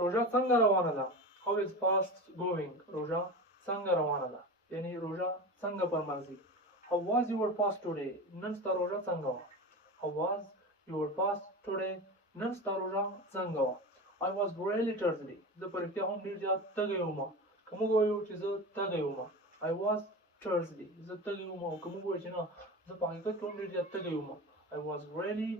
روژه څنګه روانه ده؟ How is fast going? روژه څنګه روانه ده؟ یعنی روژه څنګه پر مخ How was your fast today? نن ستا روژه څنګه وه؟ How was your fast today? نن ستا روژه څنګه وه؟ I was really thirsty. زه په رښتیا هم ډېر زیات تږی وم. که موږ وایو چې زه تږی وم I was thirsty. زه تږی وم او که موږ وایو چې نه زه په حقیقت کې هم ډېر زیات تږی وم I was really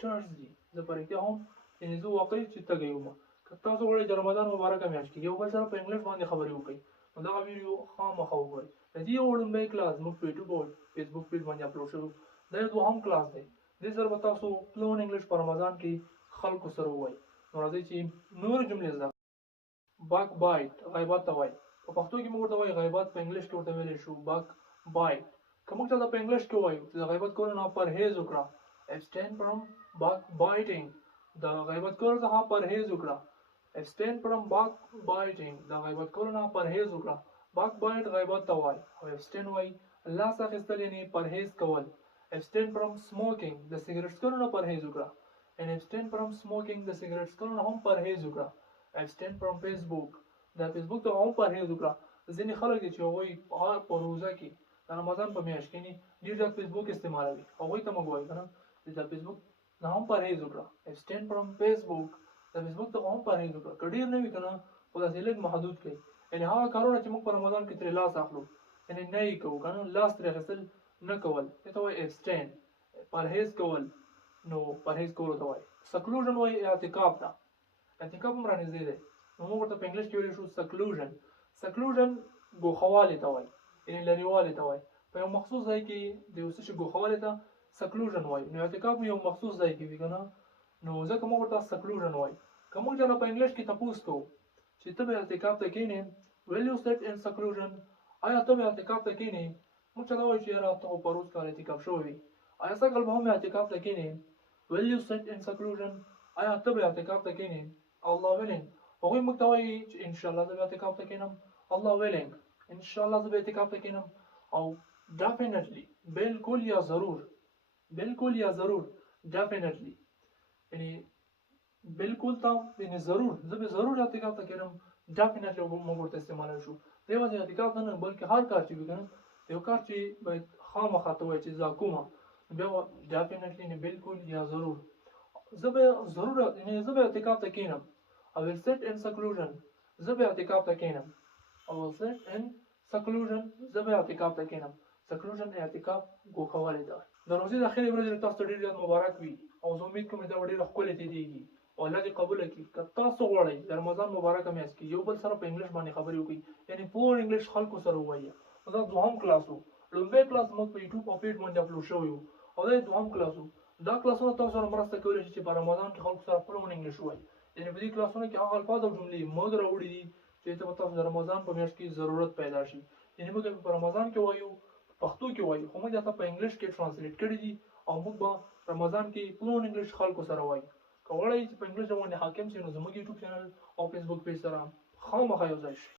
thirsty. زه په رښتیا هم یعنې زه واقعي چې تږی وم. که تاسو غواړئ د رمضان مبارکه میاشت کې یو بل سره په انګلیش باندې خبرې وکړئ نو دغه ویډیو خامخا وګورئ. د دې یو وړومبی کلاس زموږ په یوټیوب او فیسبوک پیج باندې اپلوډ شوی دا یو دوهم کلاس دی. دې سره به تاسو فلوئنټ انګلیش په رمضان کې خلکو سره ووایئ. نو راځئ چې نورې جملې زده باک بایټ غیبت ته وایي. په پښتو کې موږ ورته وایي غیبت، په انګلیش کې ورته ویلی شو باک بایټ. که موږ چاته په انګلیش کې وایو چې د غیبت کولو نه پرهیز وکړه abstain from backbiting. د غیبت کولو څخه پرهیز وکړه abstain from backbiting. د غیبت کولو نه پرهیز وکړه. backbite غیبت ته وایي او abstain وایي لاس اخیستل یعنې پرهیز کول. abstain from smoking د سګرټ څکلو نه پرهیز وکړه and abstain from smoking د سګرټ څکلو نه هم پرهیز وکړه. abstain from Facebook د فیسبوک څخه هم پرهیز وکړه. ځینې خلک دي چې هغوی په روژه کې د رمضان په میاشت کې ډېر زیات فیسبوک استعمالوي هغوی ته موږ وایو که نه چې د فیسبوک نه هم پرهیز وکړه. abstain from Facebook د فیسبوک څخه هم پرهیز وکړه. که ډېر نه وي که نه خو داسې لږ محدود کړئ. یعنې هغه کارونه چې موږ په رمضان کې ترې لاس اخلو یعنې نه یې کوو که نه لاس ترې اخیستل نه کول دې ته وایي abstain پرهیز کول. نو پرهیز کولو ته وایي. seclusion وایي اعتکاف ته. اعتکاف هم رانږدې دی نو موږ ورته په انګلیش کې ویلی شو seclusion. seclusion ګوښهوالي ته وایي یعنې لرېوالي ته وایي. په یو مخصوص ځای کې د یو څه شي ګوښهوالي ته seclusion وایي. نو اعتکاف یو مخصوص ځای کې وي که نه نو ځکه موږ ورته seclusion وایي. که موږ چاته په انګلیش کې تپوس کوو چې ته به اعتکاف ته کښېنې will you sit in seclusion آیا ته به اعتکاف ته کښېنې موږ چاته وایو چې یاره ته خو په روز کال اعتکاف شوی وي آیا سږکال به هم اعتکاف ته کښېنې will you sit in seclusion آیا ته به اعتکاف ته کښېنې الله willing هغوی موږ ته وایي چې انشاءالله زه به اعتکاف ته کښېنم الله willing انشاءالله زه به اعتکاف ته کښېنم او definitely بالکل یا ضرور بالکل یا ضرور definitely یعنې بالکل ته یعنې ضرور زه به ضرور اعتکاف ته کښېنم definitely موږ ورته استعمالولی شو. دا یوازې اعتکاف نه بلکې هر کار چې وي که نه یو کار چې باید خامخا ته وایي چې زه کومه بیا به definitely یعنې بالکل یا ضرور زه به ضرور یعنې زه به اعتکاف ته کښېنم I will sit in seclusion زه به اعتکاف ته کښېنم I will sit in seclusion زه به اعتکاف ته کښېنم. seclusion اعتکاف ګوښهوالی ته وایي. د روژې د اخرې ورځې تاسو ته ډېر زیات مبارک وي او زه امید کوم چې دا به ډېره ښکلې تېرېږي او الله دې قبوله کړي. که تاسو غواړئ د رمضان مبارکه میاشت کې یو بل سره په انګلیش باندې خبرې وکړئ یعنې فلوئنټ انګلیش خلکو سره ووایي. دا دوهم کلاس و. لومبی کلاس زموږ په یوټیوب او پیج باندې اپلوډ شوی و او دا دوهم کلاس و. دا کلاسونه تاسو سره مرسته کولی شي چې په رمضان کې خلکو سره فلوئنټ انګلیش ووایي. یعنې په دې کلاسونو کې هغه الفاظ او جملې موږ راوړي دي چې ته به تاسو د رمضان په میاشت کې ضرورت پیدا شي. یعنې موږ په رمضان کې وایو پښتو کې وایو خو موږ هغه په انګلیش کې ټرانسلیټ کړي دي او موږ به رمضان کې فلوئنټ انګلیش خلکو سره وایو. که غواړئ چې په انګلیش باندې حاکم شئ نو زموږ یوټیوب چینل او فیسبوک پیج سره خامخا یو ځای شئ.